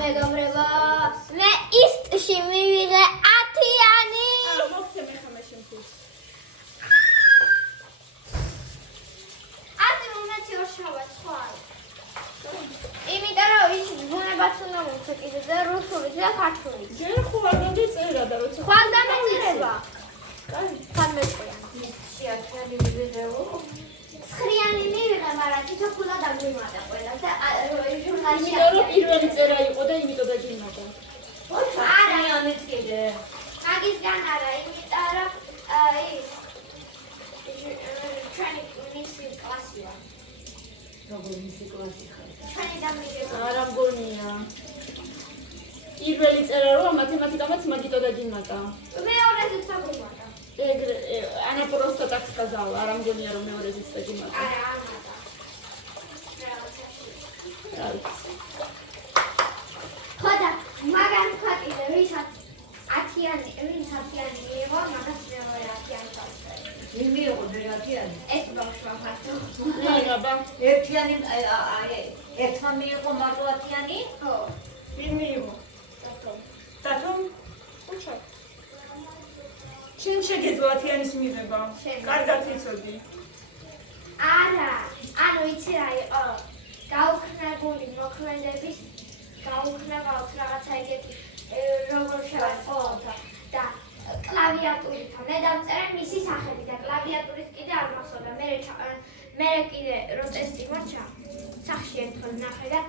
მეგობრებო, მე ისტში მივიღე 10-იანი. მოხდე მე ხამე შემთხვევით. 10 მომენტი ორშავა სხვა. იმიტომ რომ ის ბუნებაც უნდა მოხდე კიდე და რუსული და ქართული. ჯერ ხო არ მინდა წერა და როცა ხვალ დამეწერება. კაი. სამეწყვიანი. შეაქციანი მივიღეო. 9-იანი მივიღე, მაგრამ თითო ქულა დაგვიმატა ყველა და ჟურნალში იმიტომ რომ პირველი წერა იყო და იმიტომ დაგიმატა. არა, ამიც კიდე. მაგისგან არა, იმიტომ რომ ის ჩვენი მისი კლასია. როგორ მისი კლასი ხარ? ჩვენი დამიგება. არა მგონია. პირველი წერა რომ მათემატიკამაც მაგიტო დაგიმატა. მეორეზეც დაგვიმატა. ეგრე ანა просто так сказала, არა მგონია რომ მეორეზეც დაგიმატა. არა, ამატა. ხოდა მაგან თქვა კიდე ვისაც 10-იანი იყო, მაგას მეორე 10-იანი დავწერე. ვინ მიიღო მე 10-იანი? ეს ბავშვმა ხართო. აბა, ერთიანი ერთმა მიიღო მარტო 10-იანი? ხო. ვინ მიიღო? დათომ? უჩა. შენ შეგეძლო 10-იანის მიღება. კარგად იცოდი. არა, ანუ იცი რა იყო? გაუქმებული მოქმედების გაუქმებაოთ რაღაცა ეგეთი როგორ შევასწავლოთ და კლავიატურით მე დავწერე მისი სახელი და კლავიატურით კიდე არ მახსოვდა. მე კიდე რო ტესტი მოჩა სახში ერთხელ ნახე და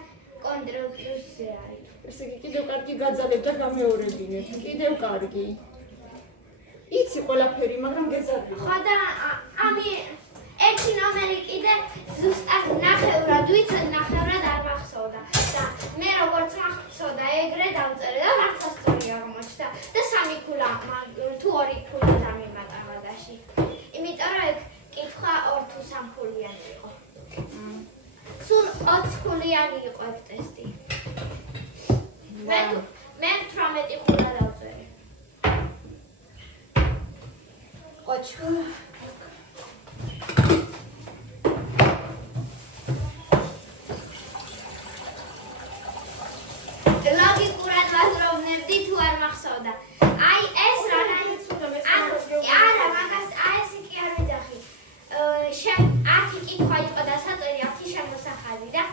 კონტროლ პლუსზე არის. ესე იგი კიდევ კარგი გაძალებ და გამეორებინებ. კიდევ კარგი. იცი ყველაფერი, მაგრამ გეზარდი. ხო და ამი ერთი ნომერი კიდე ზუსტად ნახევრად ვიცოდი, ნახევრად არ მახსოვდა და მე როგორც მახსოვდა ეგრე დავწერე და მართლა სწორი აღმოჩნდა და 3 ქულა თუ 2 ქულა დამიმატა ვადაში. იმიტომ რომ ეგ კითხვა 2 თუ 3 ქულიანი იყო. სულ 20 ქულიანი იყო ეგ ტესტი. მე 18 ქულა დავწერე. ყოჩო. ლოგიკურად ვაზროვნებდი თუ არ მახსოვდა. აი ეს რაღაც არა, მაგას ეს კი არ ვიძახი. 10 კითხვა იყო დასაწერი 10 შემოსახაზი და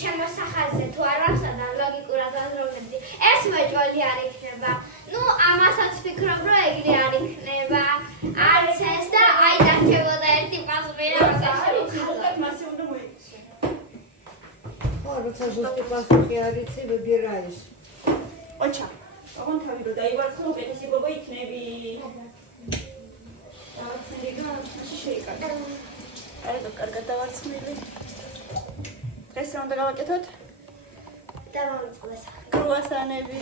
შემოსახაზზე თუ არ მახსოვდა ლოგიკურად ვაზროვნებდი. ეს მოჭველი არ იქნება. ნუ ამასაც ვფიქრობ რომ ეგრე არ იქნება. არც ეს და აი დარჩებოდა ერთი პასუხი და ხალხად მასე უნდა მოიქცე. ხო, როცა ზუსტი პასუხი არ იცი, ვიბირაიშ. ოჩა. აღონ თავი რო დაივარცხო, უკეთესი გოგო იქნები. დავარცხნილი მაშინ შეიკარგა. აი, კარგად დავარცხნილი. დღეს რა უნდა გავაკეთოთ? დავამწყდეს. კრუასანები.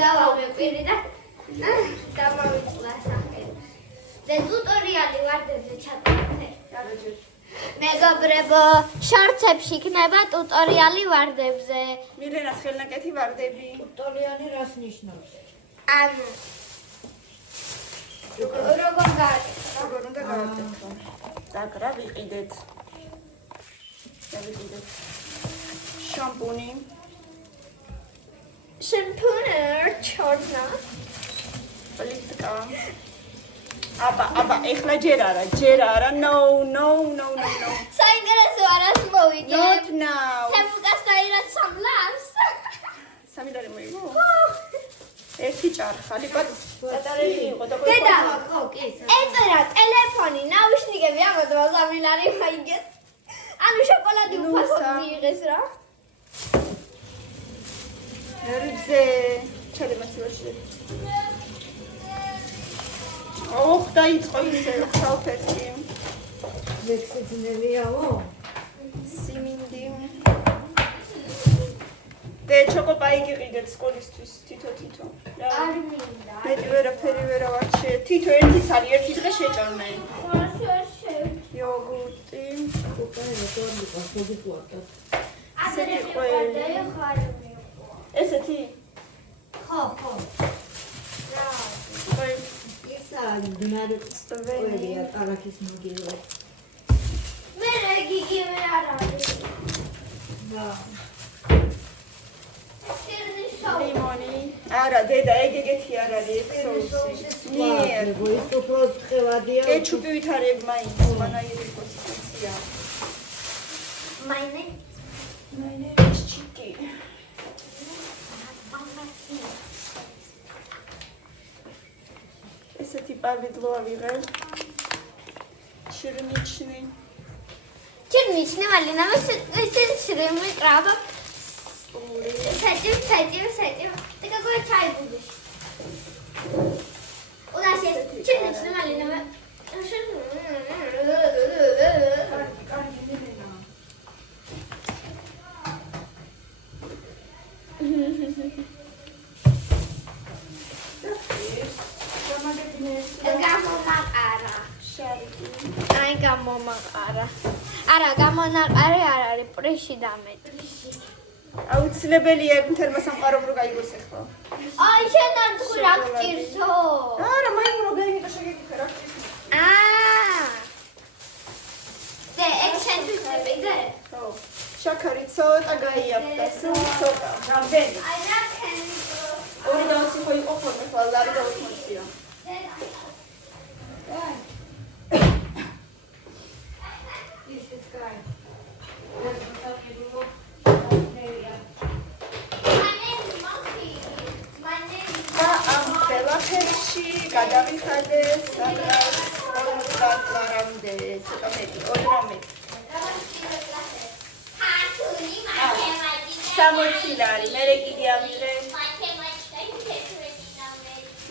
გავავიყვირი და დავამწყდა სახელი. და ტუტორიალი ვარდებზე ჩატარდე. მეგობრებო, შორცებში იქნება ტუტორიალი ვარდებზე. მილენას ხელნაკეთი ვარდები. ტუტორიანი რას ნიშნავს? ანუ როგორ გააკეთო? როგორ უნდა გავაკეთო? так, რა ვიყიდეთ? დავიყიდეთ. შამპუნი. შამპუნერ ჩორნა. პლიტკა. აბა, ეხლა ჯერ არა. No. საინტერესო არას მოვიგე. Not now. თემუკას დაირად სამლას. სამი დარი მოიგო? ერთი ჭარხალი პატარელი იყო და დედა, ხო, კი. ეწერა ტელეფონი, ნაუშნიკები ამოდვა 3 ლარი მაიგეს. ანუ შოკოლადი უფასოდ მიიღეს რა. რბზე ჩადემაცივაში. ოხ, დაიწყო ისე ხალფეთი. ლექსიძნებიაო? სიმინდი. და ჩოკოპაი გიყიდეთ სკოლისთვის თითო. არ მინდა. მე ვერაფერი ვერ ავარჩიე. თითო ერთი ცალი ერთი დღე შეჭამე. იოგურტი. ესეთი? ხო. აი, ისა დნარ ყველია კალათის მოგილო. მე რეგიგივე არ არის. და არა, დედა, ეგეთი არ არის სოუსი. ნიერ. ის უფრო თხევადია. კეჩუპივით არის მაინც, მანაირი კონსისტენცია. მაინეს ჩიკი. ესეთი პარვიდლო ავიღე. შირნიჩნი. Черничный малина, ширмы краба. С этим. Ты какой чай будешь? У нас есть черничный малиновый. Ai, გამომაყარა. არა, გამონაყარე არ არის, პრიში დამეტრი. აუცილებელია მთელმა სამყარომ რო გაიგოს ახლა. აი, შენ არ თქვი რა გჭირსო? არა, მაინც რო გაიგო შეგეკითხე რა გჭირს. დე, ეგ შენთვის მივიდე? ხო. შაქარი ცოტა გაიაფთა, სულ ცოტა. რამდენი? აი, რა ქენი? 220 ხო იყო ხოლმე, ხვალ არის 80-ია. გადავიხადე სადღაც 50 ლარამდე, ცოტა მეტი, 40. 60 ლარი, მერე კიდე ავიღე.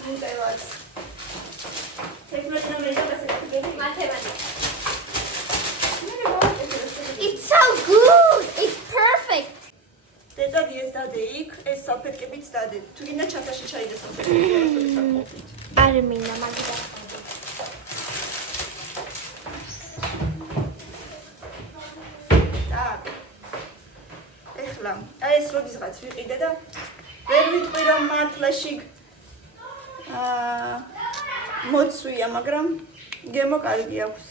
მუტევაც. It's so good. It's perfect. დედადი ეს დადე იქ, ეს სალფეტკებიც დადე. თუ გინდა ჩანთაში ჩაიდე სალფეტკები. არ მინდა მაგიდა. Так. ეხლა, აი ეს როდისღაც ვიყიდე და ვერ ვიტყვი რომ მართლა შიგ მოცვია, მაგრამ გემო კარგი აქვს.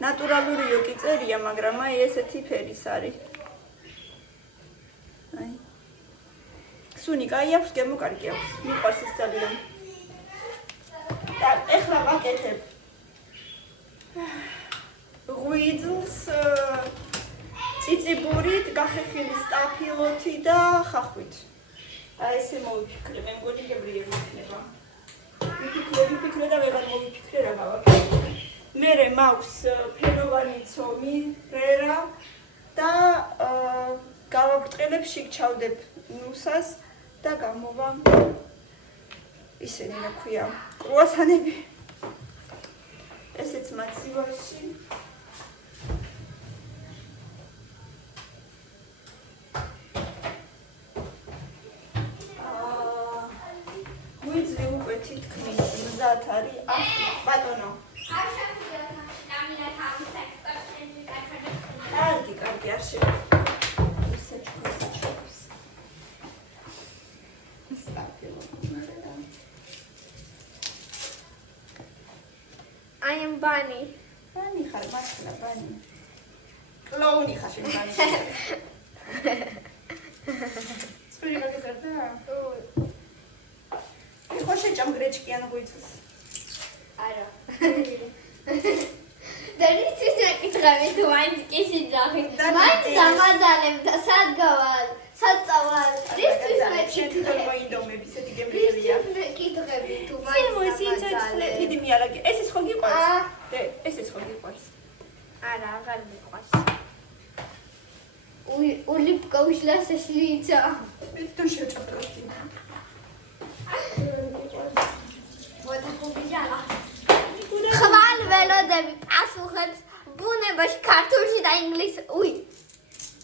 ნატურალურიო კი წერია, მაგრამ აი ესეთი ფერის არის. აი. სუნი კაი აქვს, გემო კარგი აქვს. მიყვარს ის ძალიან. და ეხლა ვაკეთებ. ღვიძლს ციციბურით, გახეხილი სტაფილოთი და ხახვით. აი ესე მოვიფიქრე, მე მგონი გებრიელი იქნება. ვიფიქრე და ვეღარ მოვიფიქრე რა გავაკეთე. მერე მაქვს ფენოვანი ცომი, რერა და გავაბრტყელებ, შიგ ჩავდებ ნუსას და გამოვა ისენი რა ქვია, კრუასანები. ესეც მაცივარში. ღვიძლი უკვე თითქმის მზად არის. ბატონო. კარგი, არ შეიძლება. ისე ჩქოს. სტაფილო. I am Bunny. Bunny ხარ, მართლა Bunny. კლოუნი ხარ შენ Bunny. სპერი მაგაზარდა? ხო შეჭამ გრეჩკიან ღვიძლს. არა. დარიცის ეკითხები თუ მაინც კი სიძახი. მაინც დამაძალებ და სად გავალ? სად წავალ? რისთვის მეკითხები? მოინდომები ისეთი გემრიელია. მეკითხები თუ მაინც დამაძალებ. დიდი მიარაგე. ესეც ხო გიყვარს? ესეც ხო გიყვარს? არა, აღარ მიყვარს. Улыбка ушла со лица. Ты შეჭაფროთი. Вот так убежала. ხვალ ველოდები პასუხებს ბუნებაში ქართულში და ინგლისური.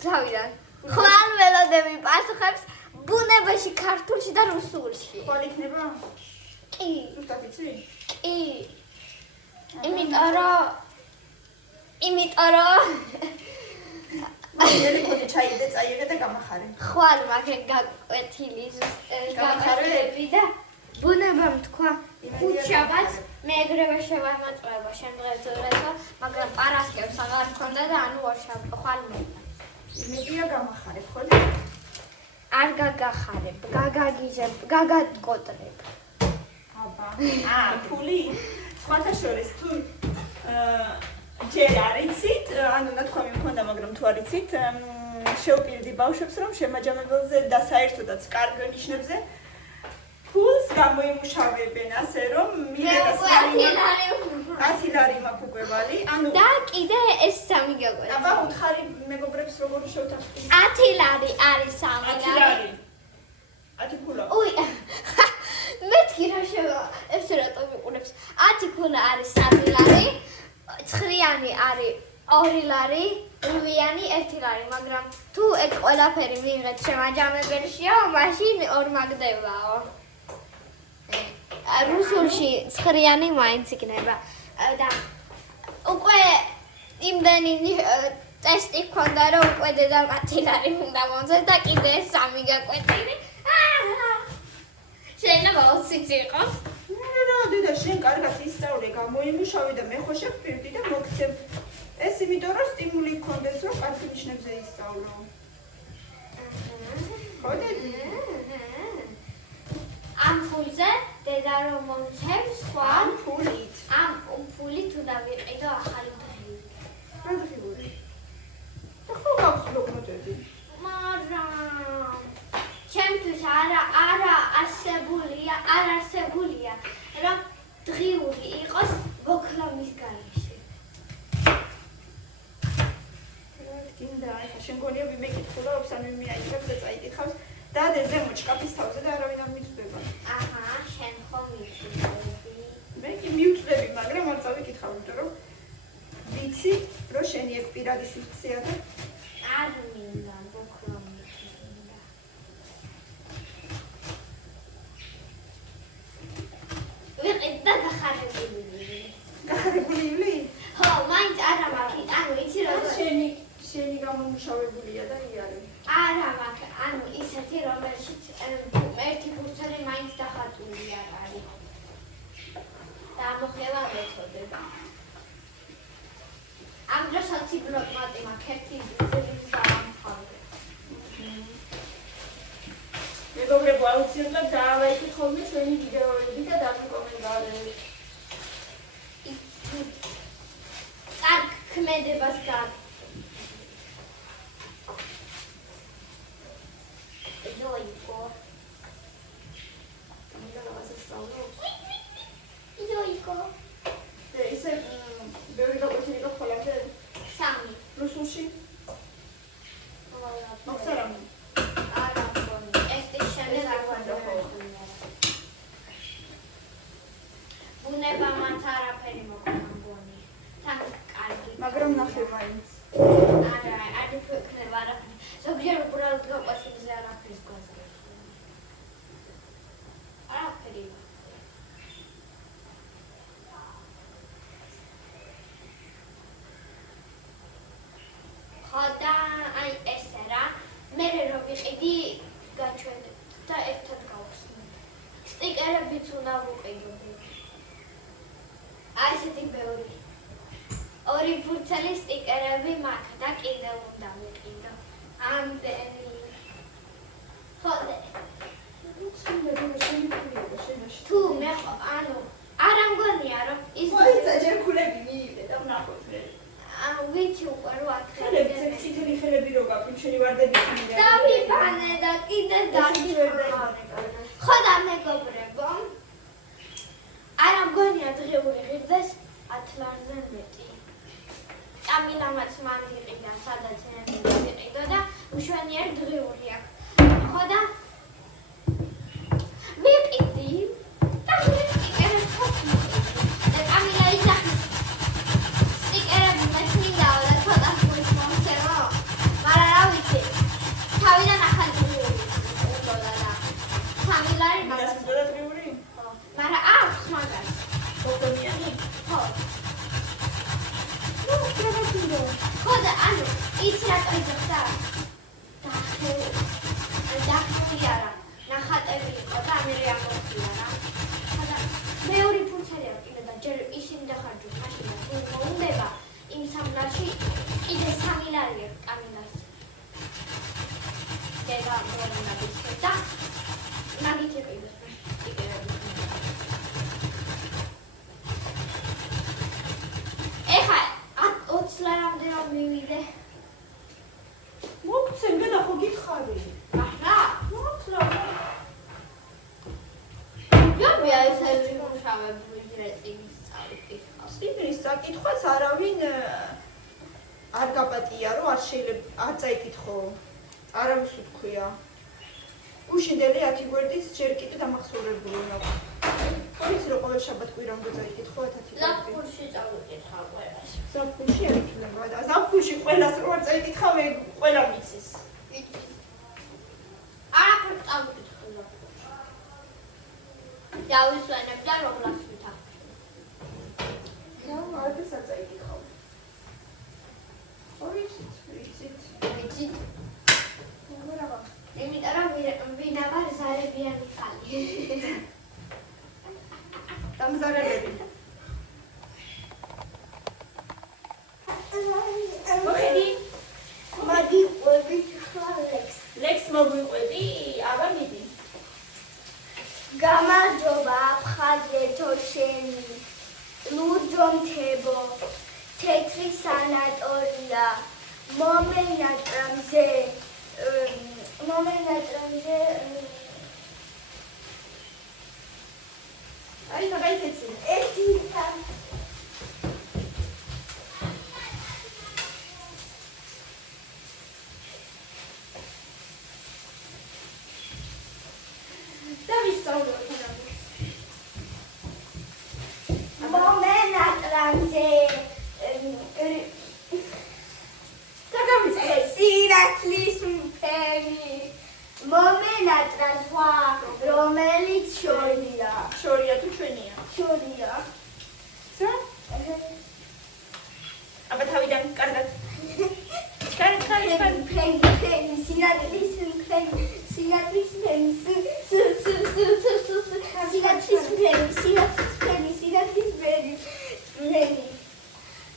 თავიდან. ხვალ ველოდები პასუხებს ბუნებაში ქართულში და რუსულში. ხვალ იქნება? კი. ზუსტად იცი? კი. იმიტომ რომ მე ჩაიდე წაიღე და გამახარე. ხვალ მაგ გაკვეთილი გაკვეთილები და ბუნებამ თქვა ხუთშაბათს მე ეგრევე შევამოწმება შემდგრეთო, მაგრამ პარასკევს აღარ მქონდა და ანუ ხვალ მე. იმედია გამახარე, ხო? არ გაგახარებ, გაგაგიჟებ, გაგატკოტრებ. აბა. ფული. სხვათა შორის თუ ჯერ არ იცით, ანუ ნათქვამი მქონდა, მაგრამ თუ არ იცით, შევპირდი ბავშვებს, რომ შემაჯამებელზე და საერთოდაც კარგ ნიშნებზე ფულს გამოიმუშავებენ, ასე რომ მიღებას 10 ლარი მაქვს უკვე ვალი. ანუ და კიდე ეს 3 გაგვეცა. აბა უთხარი მეგობრებს როგორ შევთანხმდით? 10 ლარი არის 3 ლარი. 10 ფულა. უი. მეთქი რა შევა, ეს რატო მიყურებს? 10 ფულა არის 3 ლარი, 9-იანი არის 2 ლარი, 8-იანი 1 ლარი, მაგრამ თუ ეგ ყველაფერი მიიღეთ შემაჯამებელშიო, მაშინ 2 მაგდებაო. რუსულში 9-იანი მაინც იქნება. და უკვე იმდენი ტესტი ქონდა, რომ უკვე დედამ 10 ლარი უნდა მომწეს და კიდე 3 გაკვეთილი. შეიძლება 20-იც იყოს. რა, დედა, შენ კარგად ისწავლე, გამოიმუშავე და მე ხო შევპირდი და მოგცემ. ეს იმიტომ რომ სტიმული გქონდეს, რომ კარგ ნიშნებზე ისწავლო. ხო, დედა? ამ ფულზე დედა რომ მომცემ სხვა ამ ფულით. ამ ფულით უნდა ვიყიდო ახალი დღე. რა დღიური? და ხო გაქვს ბლოკნოტები? მაგრამ ჩემთვის არ არსებულია, რომ დღიური იყოს ბოქლომის გარეშე. გინდა, ახლა შენ გონია ვიმეკითხულობს, ან ვიმეაიგებს და წაიკითხავს. დადე ზემო ჭკაფის თავზე და არავინ არ მიწვდება. აჰა, შენ ხომ მიწვდები? მე კი მივწვდები, მაგრამ არ წავიკითხავ, იმიტომ რომ ვიცი, რომ შენი ეგ პირადი სივრცეა და არ მინდა ბოქლომი მინდა. ვიყიდ და გახარებული. გახარებული ვლი? ხო, მაინც არა მაქვს, ანუ იცი როგორ შენი გამომუშავებულია და იარე. არა მაქვს, ანუ ისეთი რომელშიც ერთი ფურცელი მაინც დახატული არ არის. და ამოხევა მეწოდება. ამ დროს 20 ბლოკნოტი მაქვს, ერთი ძილის დავამხავე. მეგობრებო, აუცილებლად დაავაიდეთ ხოლმე ჩვენი ვიდეოები და დაკომენტარებით. კარგ ქმედებას გაკ. Joiko. Joiko. და ისე ბევრი გაკვეთილი გქოლამდე 3. რუსულში? მაქვს არა? არა მგონი. ეს შეიძლება ბუნება მათ არაფერი მოგონა მგონი. თან კარგი. მაგრამ ნახე მაინც. არა, არ იქნება არაფერი. ზოგჯერ უბრალოდ გაკვეთილზე არაფერს გვაზრებს. არაფერი. ხო და აი ესე რა, მე რო ვიყიდი გაჩვენეთ და ერთად გავხსნით. სტიკერებიც უნდა ვუყიდოდი. აი ესეთი ბევრი. 2 ფურცელი სტიკერები მაქვს და კიდევ უნდა ვიყიდო. ამდენი. ხო და თუ მე ანუ არ ამგონია რომ ის ჯერ ქულები მიიღე და ვნახოთ მე. ვიცი უკვე რო ხელები ცეცხლი ხელები რო გაქვს შენი ვარდების მინდა. დავიბანე და კიდე დაჩვენე. ხო და მეგობრებო. არ ამგონია დღეული ღირდეს 10 ლარზე მეტი. წამილამაც მან იყიდა სადაც მინდა ვიყიდო და მშვენიერ დღეული აქვს. ხო და ვიყიდი და სტიკერებს ხოთმი. და წამილა იძახის სტიკერები მეც მინდაო და ცოტა ხუის მომცემო. მაგრამ რა ვიცი, თავიდან ახალი დღეული უნდა და 3 ლარი მაგას უნდა დღიური? ხო, მაგრამ აქვს მაგას. ფოტომიანი? ხო. ხო და ანუ იცი რატო იძახდა? დახეული არა, ნახატები იყო და ამერე ამოხია რა. ხო და მეორე ფურცელი აქვს კიდე და ჯერ ისინი დახარჯოს მაშინ და თუ მოუნდება იმ 3 ლარში კიდე 3 ლარი აქვს კამილას. დედა მორა. და მაგით იყიდოს. ეხა 20 ლარამდე რომ მივიდე. მოგცემ და ხო გითხარი. აჰა. მოგცლა. ჯობია ესე ვიმუშავებ ვიდრესის წავიკითხავს. იმის საკითხვას არავინ არ გაპატია, რომ არ შეიძლება არ წაიკითხო. არავის უთქვია. გუშინდელი 10 გვერდის ჯერ კიდე დამახსოვრებული უნდა. ვიცი რომ ყოველ შაბათ კვირამდე წაიკითხო 10 გვერდი. ზაფხულში წავიკითხავ ყველას. ზაფხულში არ იქნება და ზაფხულში ყველას რო არ წაიკითხავ, ყველა მიცის. არაფერ წავიკითხავ ზაფხულში. დავისვენებ და რომ ლაშვითა. არაფერს არ წაიკითხავ. ვიცით. მაგრამ ვინ აღარ ზარებიანი ხალი. დამზარებელი. მოხედი. მადი ყვები ხალექს. ლექს მოგვიყვები, აბა მიდი. გამარჯობა აფხაზეთო შენი. ლურჯო მთებო. თეთრი სანატორია. მომენატრამზე აი გადაიცეცი. ერთი და ვისწავლოთ რა. მომენატრამზე სინათლის მთელი მომენატრა ზღვა რომელიც შორია თუ ჩვენია. შორია ზა? აბა თავიდან კარგად. ფრენი სინათლის ფრენი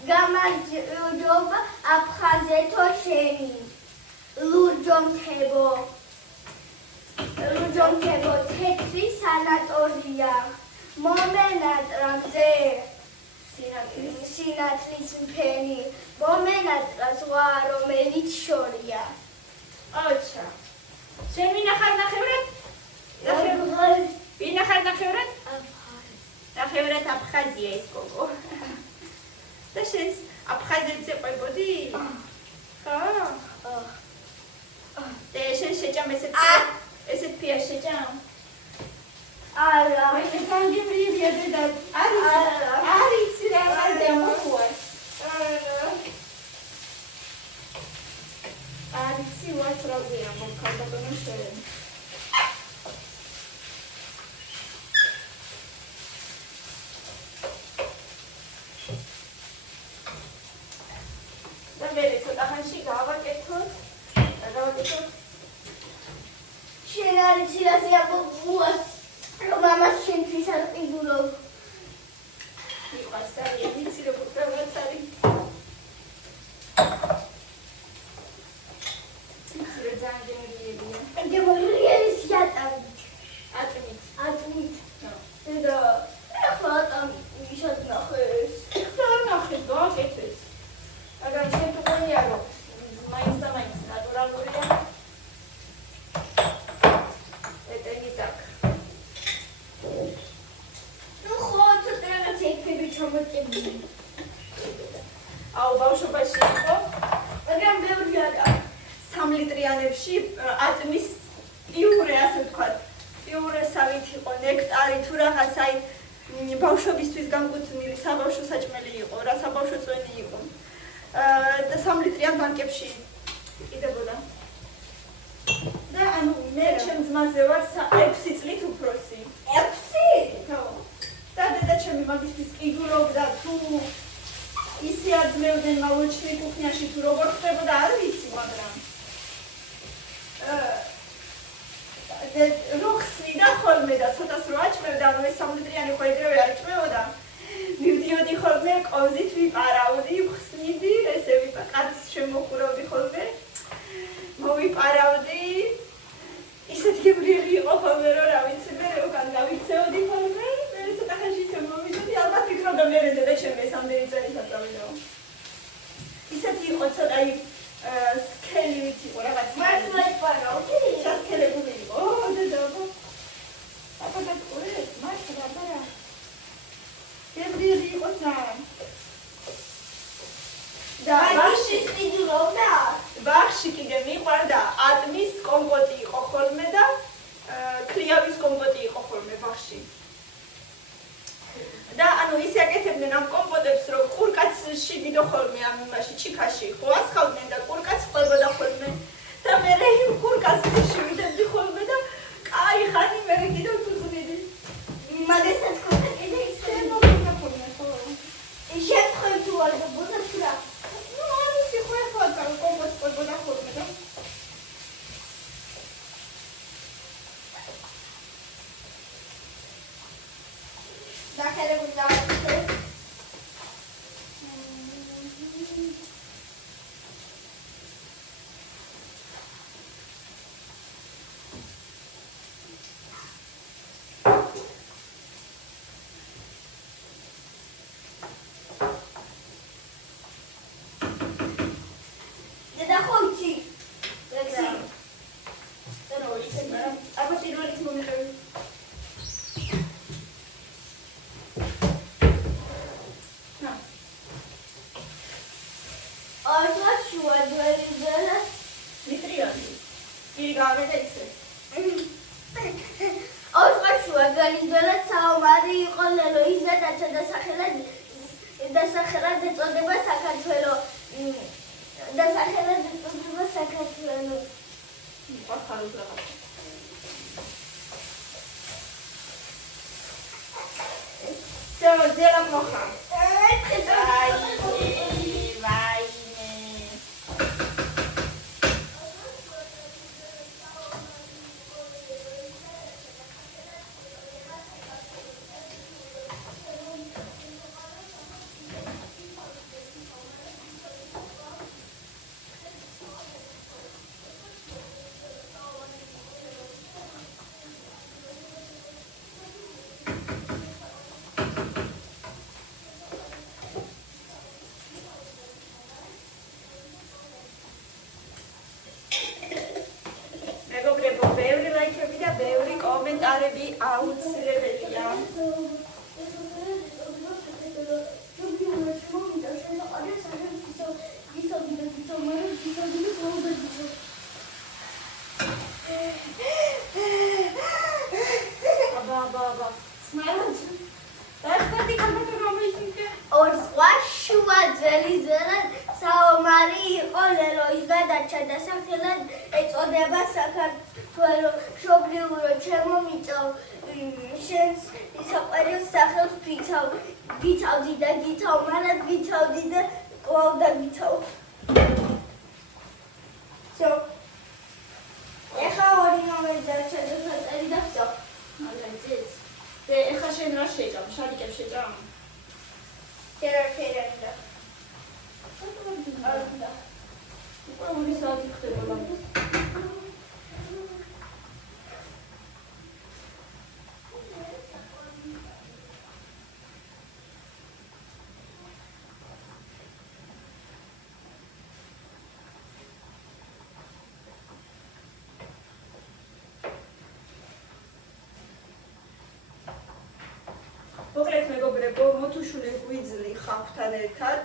გამარჯობა აფხაზეთო შენი ლურჯო მთებო თეთრი სანატორია მომენატრამზე სინათლის მთელი მომენატრა ზღვა რომელიც შორია. აჩა. შენ ვინახარ ნახევრად? ვინახარ ნახევრად? ნახევრად აფხაზია ეს გოგო. და შენ აფხაზეთზე ყვებოდი? ხა? და შენ შეჭამ ესეთ ფია შეჭამ? არა აი მე განგიმრიებია დედა. არიცი რა მოუვარ. არიცი ვასრაზეა მოკალდაგონო შენ. და მე ცოტა ხანში გავაკეთოთ. შენ არიცი რაზე ამბობს რომ ამას შენთვის არ ყიდულობ. მიყვარს არის ვიცი როგორ გავაცარი. ციცი ძალიან გემრიელია. გემრიელის ატამით. ატმით. და ახლა ატამით ვიშად ნახეს. ხა ნახეს გააკეთეს. მაგრამ შენ თუ ყოლია რომ მაინც და მაინც ნატურალურია. ეტენი так. ნუ ხო ცოტა რაღაც ექები ჩამოწებული. აუ ბავშვობაში იყო. მაგრამ ბევრი ატამით. 3 ლიტრიანებში ატმის პიურე ასე ვთქვათ. პიურესავით იყო ნექტარი თუ რაღაც აი ბავშვებისთვის განკუთვნილი საბავშვო საჭმელი იყო, რა საბავშვო წვენი იყო. და 3 ლიტრიან ბანკებში იყიდებოდა. და ანუ მე ჩემ ძმაზე ვარ 6 წლით უფროსი. 6? ხო. და დედა ჩემი მაგისთვის ყიდულობდა თუ ისე აძლევდნენ მოლოჩნი კუხნიაში თუ როგორ ხდებოდა არ ვიცი, მაგრამ როხსნი და ხოლმე და ცოტას რო აჭმევდა, ანუ ეს 3 ლიტრიანი ხო ეგრევე არ ჭმევოდა. მივდიოდი ხოლმე კოზით ვიპარავდი, ვხსნიდი, ესე კარს შემოხურავდი ხოლმე. მოვიპარავდი ბაღში კიდე მიყვარდა ატმის კომპოტი იყო ხოლმე და ქლიავის კომპოტი იყო ხოლმე ბაღში. და ანუ ისე აკეთებდნენ ამ კომპოტებს, რომ ყურკაც შიგიდო ხოლმე ამ იმაში ჩიქაში ხო ასხავდნენ და ყურკაც ყვებოდა ხოლმე და მე იმ ყურკას შევიდებდი ხოლმე და კაი ხანი მე კიდევ წუწუნიდი. მაგასაც ხოთა კიდე ისე მოგონა ხოლმე ხო? შეთხოი თუ არ გბოდა თუ რა? ნუ არ ვიცი ხო ახლა კომპოტს ყვებოდა ხოლმე და დახერებული და კომენტარები აუცილებელია. საომარი იყო ლელოის გადარჩა და სახელად ეწოდება საქართველოს მშობლიურო ჩემო მიწა შენს საყვარელ სახელს გიცავდი და გიცავ მანად გიცავდი და კვლავ და გიცავ ეხლა ორი ნომერი დარჩა და საწერი და ხსო მაგალითად ეხლა შენ რა შეჭამ შალიკებს შეჭამ თერაპია და ორი საათი ხდება მაგას მოკლედ მეგობრებო, მოთუშული ღვიძლი ხავთთან ერთად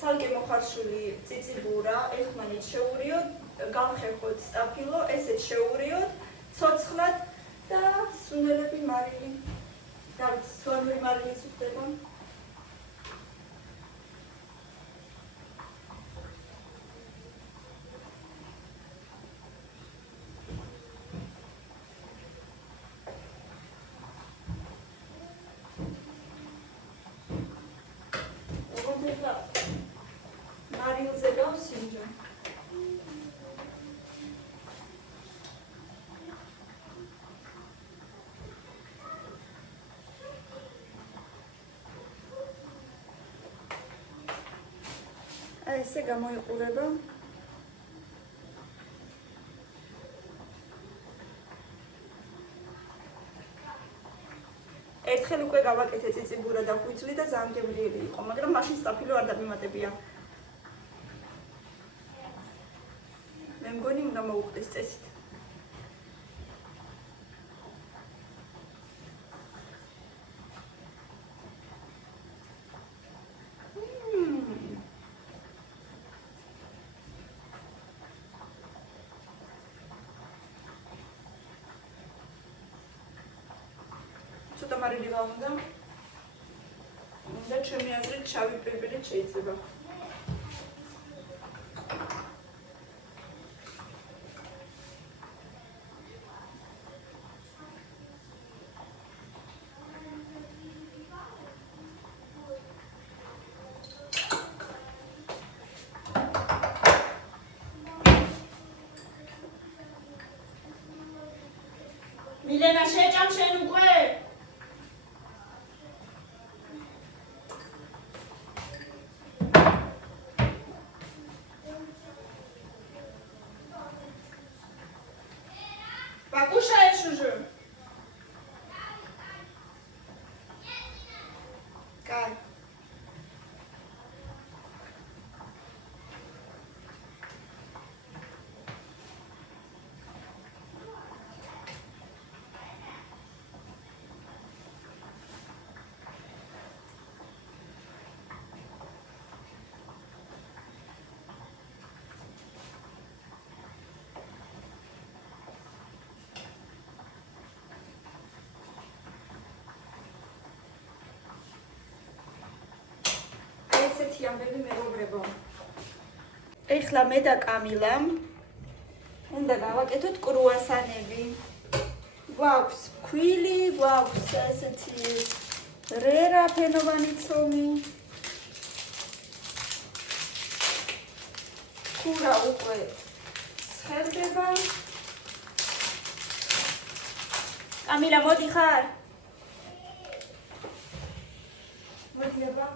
ცალკე მოხარშული წიწიბურა ერთმანეთ შეურიოთ, გავხერხოთ სტაფილო, ესეც შეურიოთ, ცოცხლად და სუნელები მარილი. დავით, სვანური მარილიც უხდება. მარილზე გავსინჯო. აი ესე გამოიყურება. ერთხელ უკვე გავაკეთე წიწიბურა და ღვიძლი და ძალიან გემრიელი იყო, მაგრამ მაშინ სტაფილო არ დამემატებია. მე მგონი უნდა მოუხდეს წესით. ცოტა მარილება უნდა. და ჩემი აზრით შავი პერპერით შეიძლება. მილენა შეჭამ შენ უკვე Покушаешь уже? Как? ესეთი ამბები მეგობრებო. ეხლა მე და კამილამ უნდა გავაკეთოთ კრუასანები. გვაქვს ქვილი, გვაქვს ესეთი რერა ფენოვანი ცომი. ქურა უკვე სხერდება. კამილა მოდი ხარ? მოდი აბა.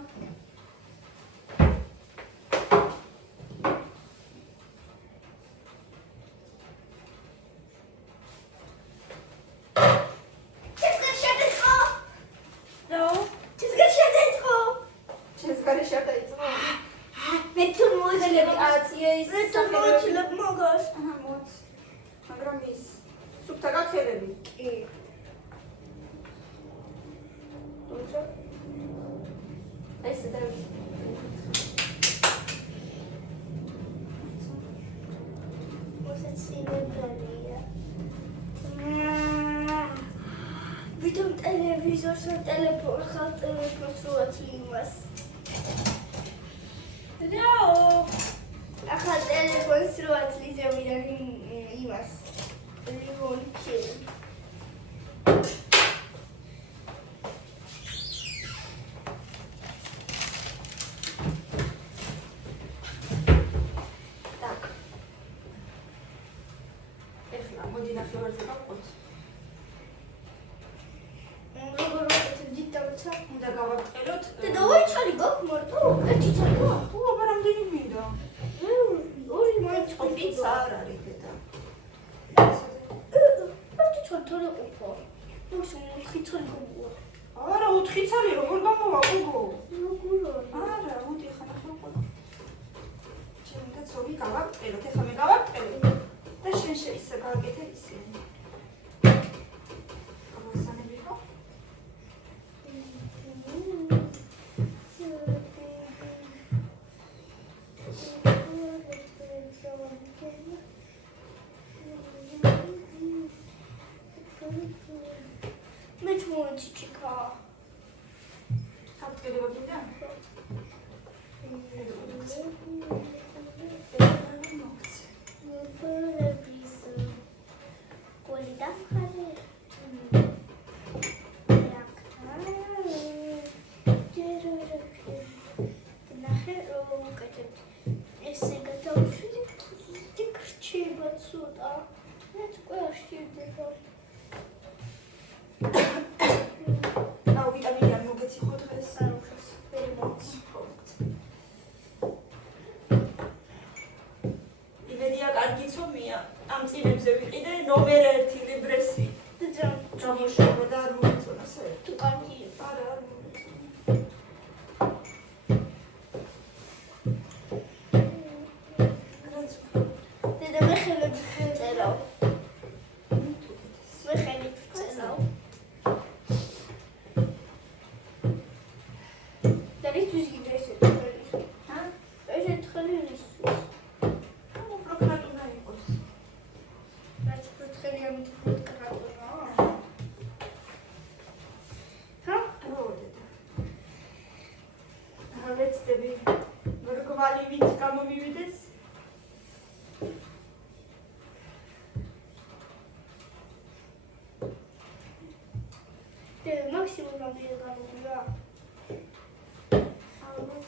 Видим телевизор, телефон, телефон, сруатимас. Рао. Аха телефон, сруатли, имас. Телефон, чил. Так. Ეხლა მოდი ნახევარზე გავყოთ. უნდა გავაკეთოთ. და ორი ცალი გაქვს მარტო? ერთი ცალი გაქვს? ო, აბა რამდენი მინდა? ორი მაინც პიცა არ არის დედა. ერთი ცალი თორე ყოფა. მოსი ოთხი ცალი გოგოა. არა, 4 ცალი როგორ გამოვა გოგო? როგორ? არა, მოდი ხა ნახავ. ჩემი და ცოლი გავაკეთოთ, ეხლა მე გავაკეთებ. და შენ შეიძლება გავაკეთე ისინი. Чичика. Открыла губы. Am წინებზე ვიყიდე ნომერ 1 ლიბრესი. ჩამოშოვა და არ მომეწონა საერთოდ. თუ კარგი. არა, არ მომეწონა. დედა მე ხელით ვწერავ. მე ხელით ვწერავ. და რითთვის გინდა ესე ხელი? ჰა? ესე ხელი რისთვის? პროკრატურა იყოს. რაც პროთხელი ამით პროკრატურა. გვალივით გამომივიდეს. მაქსიმუმ რამდენი გამოვიდა? ალბათ.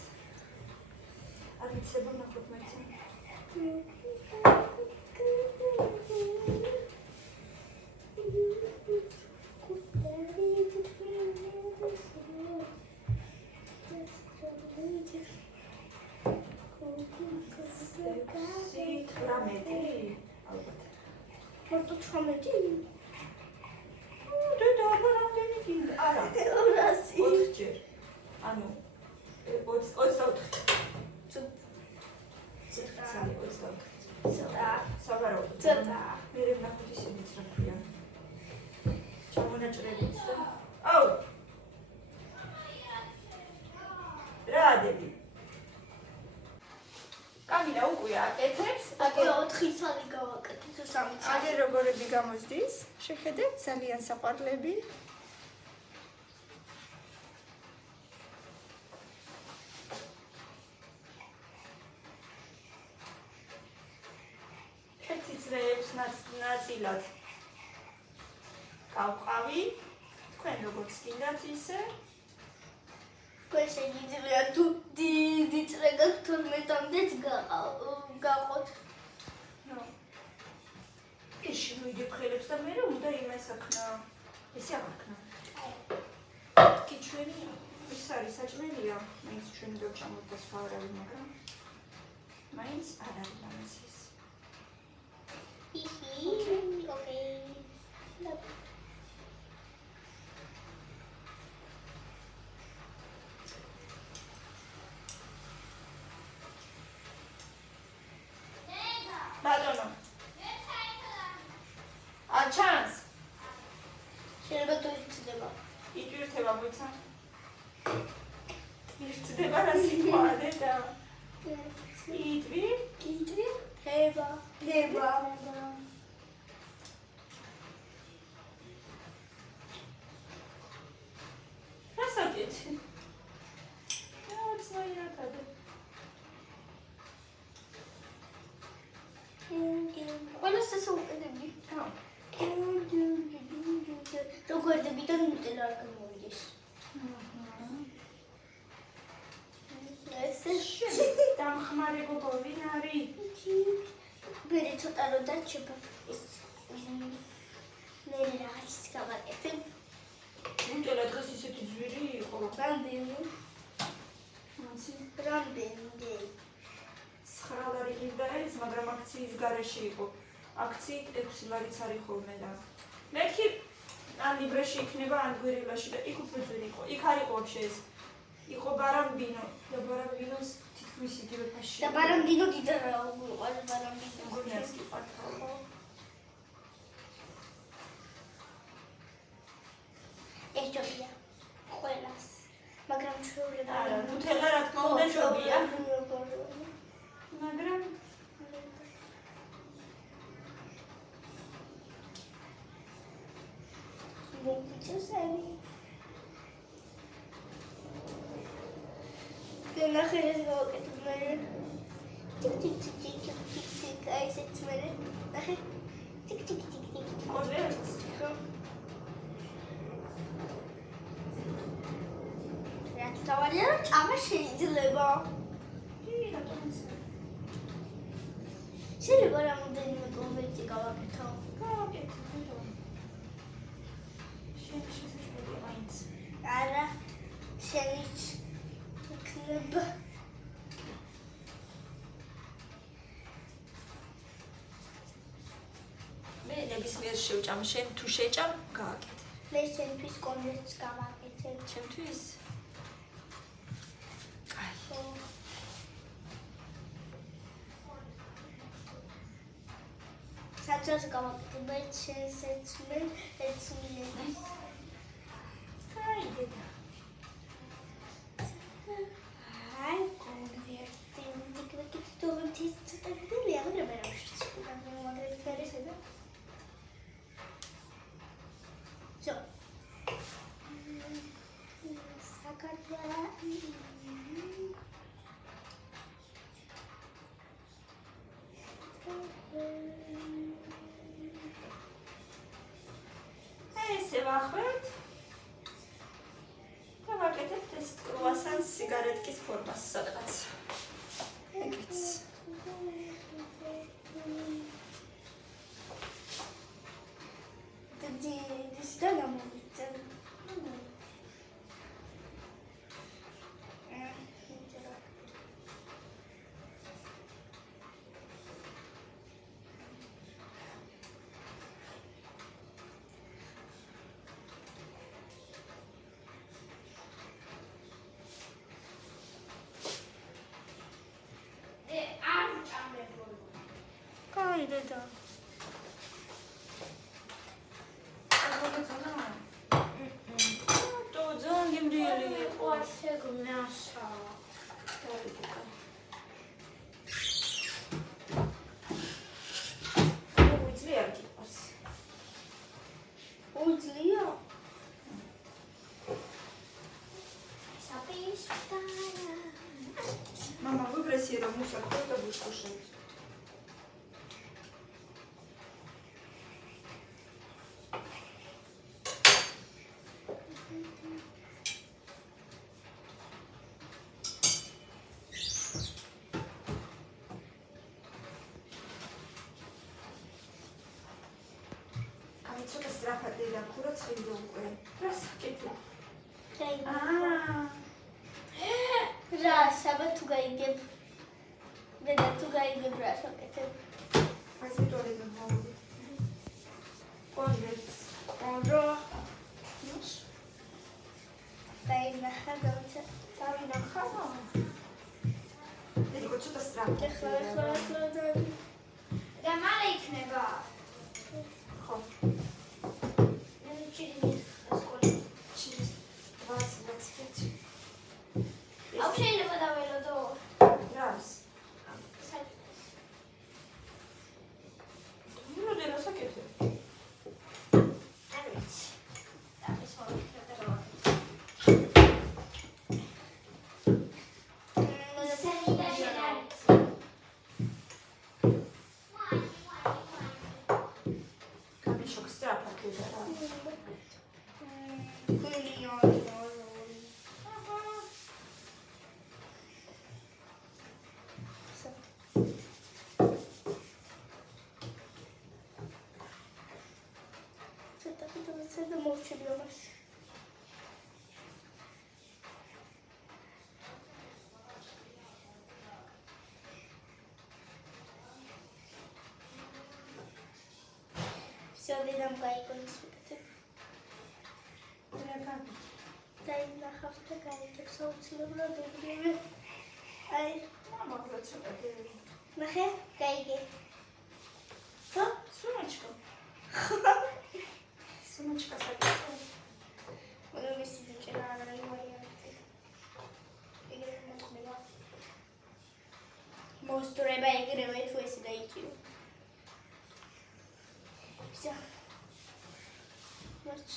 არ ვიცი, ნახოთ მეცი. მარტო 18? დედა, რამდენი გინდა? არა. 200. 4 ჯერ. ანუ 24. ცოტა. 24. სავარაუდოდ. ცოტა. მე ვნახოთ ისინიც რა ქვია. ჩამონაჭრებიც და აუ. რა ადები? კამილა უკვე აკეთებს. აკეთე 4 წელი გავაკეთე, თუ 3 წელი. აგერ როგორები გამოსდის? შეხედეთ, ძალიან საყვარლები. ერთი წრეებს ნაწილად გავყავი. თქვენ როგორც გინდათ ისე. თქვენ შეგიძლია თუ დიდი წრე გაქვთ 12-მდეც გაყოთ. ეში მოიგებ ხელებს და მე უნდა იმას აქნა. ესე აღქნა. კი ჩვენი ის არის საჭმელია. მაინც ჩვენი რო ჩამოდგას ფავრავი, მაგრამ მაინც არ არის ამას ის. ოკეი. ბატონო. ჩანს. შეიძლება თუ იწდება. იტვირთება მოიცა. იწდება რა სიტყვაა დედა. იტვი? იტვი? ხება. ხება. რა საკეთე? ცნაირად. ყველას ეს უკეთებდი. როგორ დებიდან მიტელ არ გამოვიდეს. ესე დამხმარე გოგო ვინ არის? ბერი ცოტა რო დარჩება ის მე რაღაც გავაკეთე. მიტელა დღეს ისეთი ძვირი იყო. რამდენი? მოცი. რამდენი? 9 ლარი გინდა ეს, მაგრამ აქციის გარეშე იყო. აქციით 6 ლარიც არის ხოლმე და მეთქი ან ლიბრეში იქნება ან გვერილაში და იქ უფრო ძვირი იყო. იქ არ იყო ვაფშე ეს. იყო ბარამბინო და ბარამბინოს თითქმის იგივე ფასში. და ბარამბინო კიდე რა უყურე ბარამბინო. გონიას კი პატარა. ეს ჯობია. ყველას. მაგრამ ჩვეულება არა, ნუთელა რა თქმა უნდა ჯობია. მაგრამ მოგიწევსები. ნახერეს გავაკეთე მე. ტიკ ტიკ ტიკ ტიკ ტიკ ტიკ აი ესეც მე. ნახე. ტიკ ტიკ ტიკ ტიკ. მოდერს. რა თავარია ჭამა შეიძლება. შეიძლება რამოდენიმე კონვერტი გავაკეთო. გავაკეთე. შეიძლება მაინც. არა. შენიც იქნება. მე ნებისმიერ შევჭამ, შენ თუ შეჭამ, გააკეთე. მე შენთვის კონვერტს გავაკეთე. ჩემთვის? კაი. საჭოს გავაკეთე, მე შენსაც მე ეცმილები. კაი დედა. აი, კონვერტი. მიგეკითხე თუ ის ცოტა გდელია, მაგრამ მე რა ვიცი. მაგრამ ფერისედა. ზო. საკარდია. დავახვევთ და ვაკეთებთ ეს კრუასანს სიგარეტკის ფორმას სადღაც. ეგეც. კაი დედა. то ძალიან გემრიელი იყო. ასე გმნაშა. უძლია კიპოს. უძლია? საპისტაია. мама выброси это в мусор, кто это будет кушать? ცოტა სწრაფად დედა ქურა ცხინდა უკვე. რა საკეთო? რა, საბა თუ გაიგებ. დედა თუ გაიგებ რა საკეთებ. აი სიტუაცია მოდი. კონდეც. კონდო. ნუშ. დაინახა დავიცა. დავინახა. დედიკო ცოტა სწრაფად. ეხლა და მალე იქნება. ხო. შეიძლება დაველოდო. რას? ნუ რა საკეთე? არ ვიცი. და ეს მოიქნება. კაბიშოკ სწრაფად დედა რა. და მოვჩები ამას. Всё, дедам кайкон сукте. დაინახავ და გაიგებ საუცილებლად ეგრევე. აი, мама ცოტა დედა. ნახე, გაიგე. ხო? სუმაჩკა. სუმაჩკა საკეთე. მე ვიცი ბიჭა რა ვარიანტი. ეგრევე მოხდება. მოსწრება ეგრევე თუ ეს დაიჭირო. всё. მარჩ.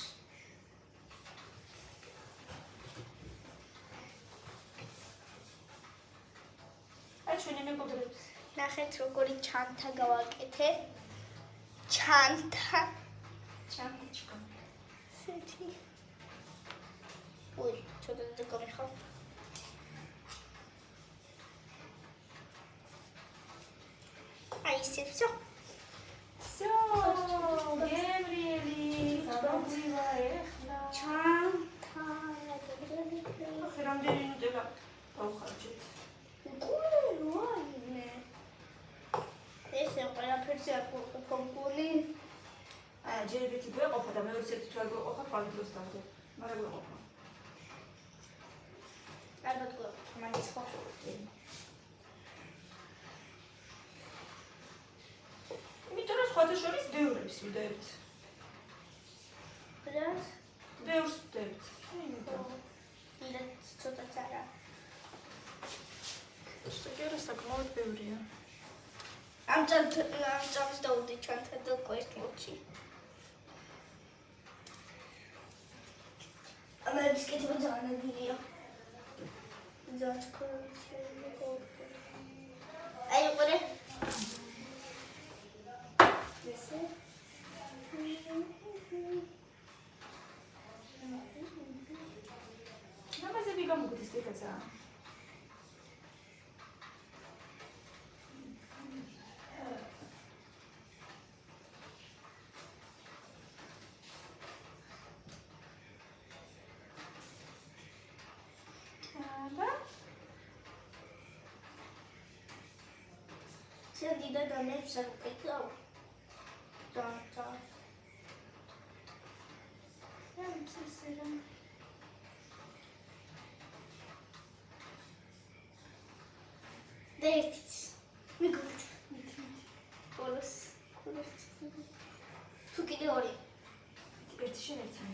აი ჩვენი მეგობრებს. ნახეთ როგორი ჩანთა გავაკეთე. ჩანთა. ჩანთიჩკა. სეთი. ой, что-то такое мехал. А все. всё, გემრიელი. გადავივა ეხლა. ჩანთა. ახლა რამდენი ნუტელა დავხარჯეთ? Ой, ეს ყველაფერზე აფონკული. აა ჯერებითი გვეყოფა და მეორე ერთი თუ არ გვეყოფა, ხვალ დროს დავდე. მაგრამ გვეყოფა. ალბათ გვეყოფა, მაინც ხო. იმიტომ რომ სხვათა შორის ბევრებს ვიდევთ. რას? ბევრს ვიდევთ. იმიტომ. იდა ცოტა წარა. შეგერა საკმაოდ ბევრია. ამ წამს დავუდი ჩანთა და კვესტლოჩი. ამერ ბისკეტი ძალიან დიდია. ზაჩქროჩი. აი უყურე. ესე. ცა. შედიდა დანებს საკეთო. და. Դերտից։ Մի գոտ։ Բոլս։ Თუ კიდე ორი. ერთი შენ ერთი.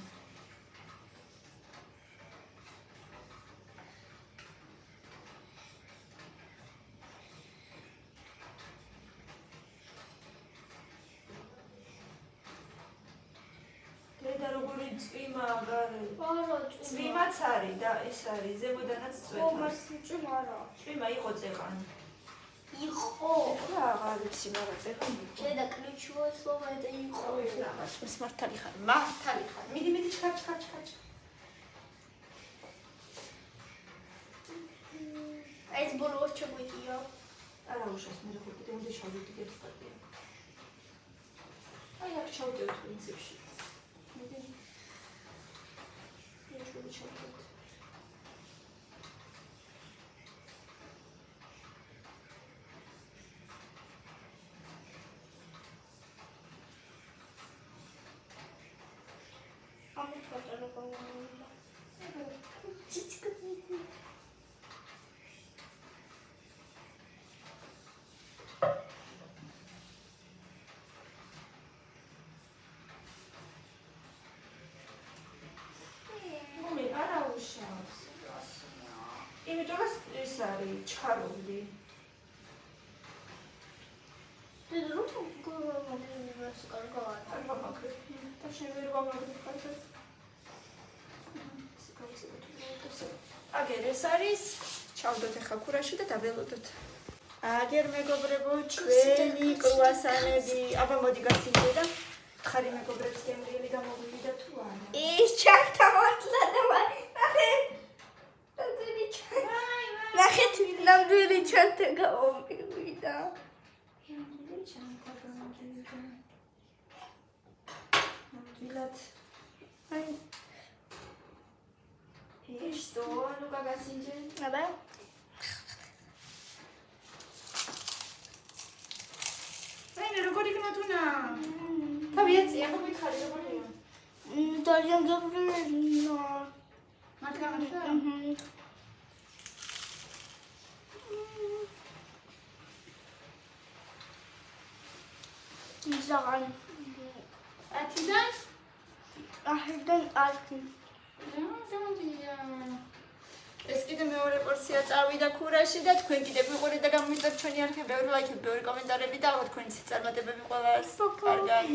და როგორი წვიმა აღარ არა, წვიმაც არის და ეს არის ზემოდანაც წვეთა. მას წვიმა არა. წვიმა იყო წეყან. იყო. რა აღარ იცი მაგრამ წეყან იყო. და ключевое слово это იყო. ეს მართალი ხარ. მართალი ხარ. მიდი ჩქარ. ეს ბოლოს ჩაგვიდია. არა უშავს მე როგორ კიდე უნდა შევიდე ერთ პარტია. აი აქ ჩავდივარ პრინციპში. იმიტომ რომ ეს არის ჩქარობდი. დედრუ გოგოს კარგად. არ ვამაგრე. და შენ ვერ ვამაგრე ხარ. აგერ ეს არის. ჩავდოთ ახლა ქურაში და დაველოდოთ. აგერ მეგობრებო, ჩვენი კრუასანები. აბა მოდი გასინჯე და ხარი მეგობრებს გემრიელი გამოგვივიდა თუ არა. ის ჩანთა მართლა და ნახეთ ნამდვილი ჩანთა გამოვიდა. ნამდვილად. აი. Что, ну-ка гасинჯე. აბა. აი, როგორ იქნა თუნა? თავიაცი, ახლა მითხარი როგორია? ძალიან გაბრძენა. მართლა. ზაღან. 10-დან? 10-დან 10. ეს კიდე მეორე პორცია წავიდა ქურაში და თქვენ კიდე გვიყურეთ და გამომიწევთ ჩვენი არხები, ბევრი ლაიქები, ბევრი კომენტარები და ალბათ თქვენი წარმატებები ყველას კარგად.